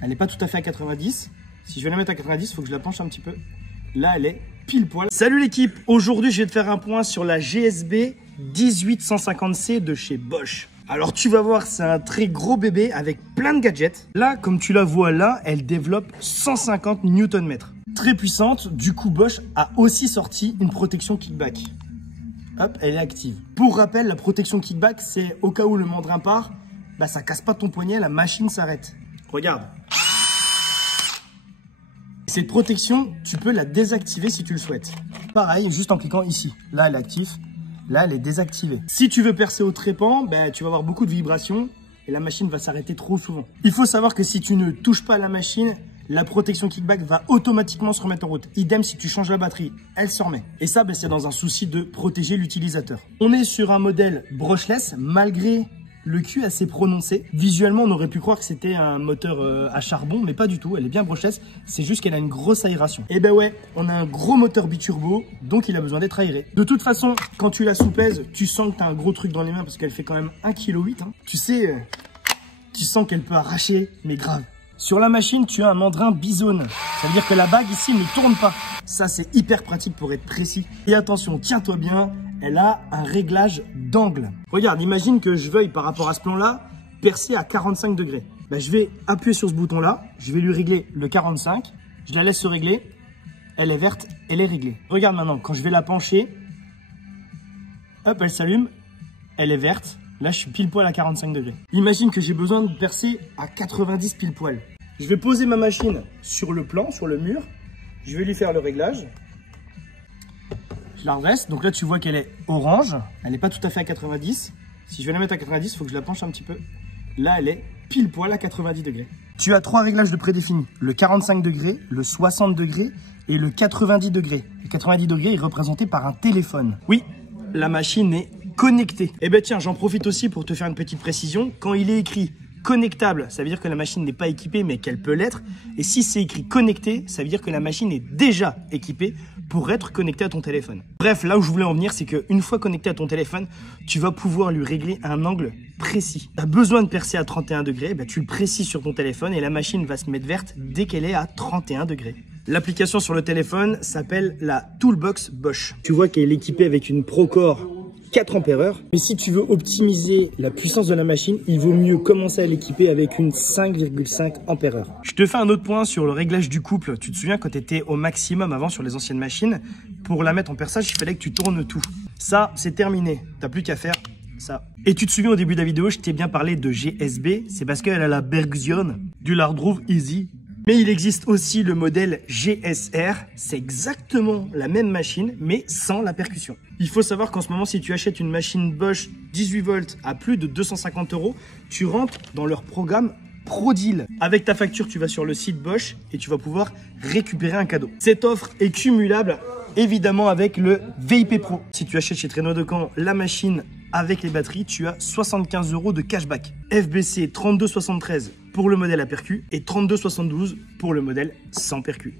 Elle n'est pas tout à fait à 90. Si je vais la mettre à 90, il faut que je la penche un petit peu. Là, elle est pile poil. Salut l'équipe, aujourd'hui je vais te faire un point sur la GSB 1850C de chez Bosch. Alors tu vas voir, c'est un très gros bébé avec plein de gadgets. Là, comme tu la vois là, elle développe 150 Nm. Très puissante, du coup Bosch a aussi sorti une protection kickback. Hop, elle est active. Pour rappel, la protection kickback, c'est au cas où le mandrin part, bah ça casse pas ton poignet, la machine s'arrête. Regarde. Cette protection, tu peux la désactiver si tu le souhaites. Pareil, juste en cliquant ici. Là, elle est active. Là, elle est désactivée. Si tu veux percer au trépan, ben, tu vas avoir beaucoup de vibrations et la machine va s'arrêter trop souvent. Il faut savoir que si tu ne touches pas la machine, la protection kickback va automatiquement se remettre en route. Idem, si tu changes la batterie, elle se remet. Et ça, ben, c'est dans un souci de protéger l'utilisateur. On est sur un modèle brushless, malgré le cul assez prononcé. Visuellement, on aurait pu croire que c'était un moteur à charbon, mais pas du tout. Elle est bien brushless, c'est juste qu'elle a une grosse aération. Et ben ouais, on a un gros moteur biturbo, donc il a besoin d'être aéré. De toute façon, quand tu la soupèses, tu sens que tu as un gros truc dans les mains parce qu'elle fait quand même 1,8 kg. Hein. Tu sais, tu sens qu'elle peut arracher, mais grave. Sur la machine, tu as un mandrin bisone. Ça veut dire que la bague ici ne tourne pas. Ça, c'est hyper pratique pour être précis. Et attention, tiens-toi bien, elle a un réglage d'angle. Regarde, imagine que je veuille, par rapport à ce plan-là, percer à 45 degrés. Ben, je vais appuyer sur ce bouton-là, je vais lui régler le 45. Je la laisse se régler. Elle est verte, elle est réglée. Regarde maintenant, quand je vais la pencher, hop, elle s'allume, elle est verte. Là, je suis pile poil à 45 degrés. Imagine que j'ai besoin de percer à 90 pile poil. Je vais poser ma machine sur le plan, sur le mur. Je vais lui faire le réglage. Je la redresse. Donc là, tu vois qu'elle est orange. Elle n'est pas tout à fait à 90. Si je vais la mettre à 90, il faut que je la penche un petit peu. Là, elle est pile poil à 90 degrés. Tu as 3 réglages de prédéfinis. Le 45 degrés, le 60 degrés et le 90 degrés. Le 90 degrés est représenté par un téléphone. Oui, la machine est connecté. Eh ben tiens, j'en profite aussi pour te faire une petite précision. Quand il est écrit connectable, ça veut dire que la machine n'est pas équipée mais qu'elle peut l'être. Et si c'est écrit connecté, ça veut dire que la machine est déjà équipée pour être connectée à ton téléphone. Bref, là où je voulais en venir, c'est qu'une fois connecté à ton téléphone, tu vas pouvoir lui régler un angle précis. Tu as besoin de percer à 31 degrés, ben tu le précises sur ton téléphone et la machine va se mettre verte dès qu'elle est à 31 degrés. L'application sur le téléphone s'appelle la Toolbox Bosch. Tu vois qu'elle est équipée avec une Procore 4 ampères-heure. Mais si tu veux optimiser la puissance de la machine, il vaut mieux commencer à l'équiper avec une 5,5 ampères-heure. Je te fais un autre point sur le réglage du couple. Tu te souviens quand tu étais au maximum avant sur les anciennes machines, pour la mettre en perçage, il fallait que tu tournes tout. Ça, c'est terminé. T'as plus qu'à faire ça. Et tu te souviens au début de la vidéo, je t'ai bien parlé de GSB. C'est parce qu'elle a la version du Lardrove Easy. Mais il existe aussi le modèle GSR, c'est exactement la même machine, mais sans la percussion. Il faut savoir qu'en ce moment, si tu achètes une machine Bosch 18 volts à plus de 250 €, tu rentres dans leur programme ProDeal. Avec ta facture, tu vas sur le site Bosch et tu vas pouvoir récupérer un cadeau. Cette offre est cumulable, évidemment, avec le VIP Pro. Si tu achètes chez Traîneau de Caen la machine avec les batteries, tu as 75 € de cashback. FBC 3273 pour le modèle à percu et 3272 pour le modèle sans percu.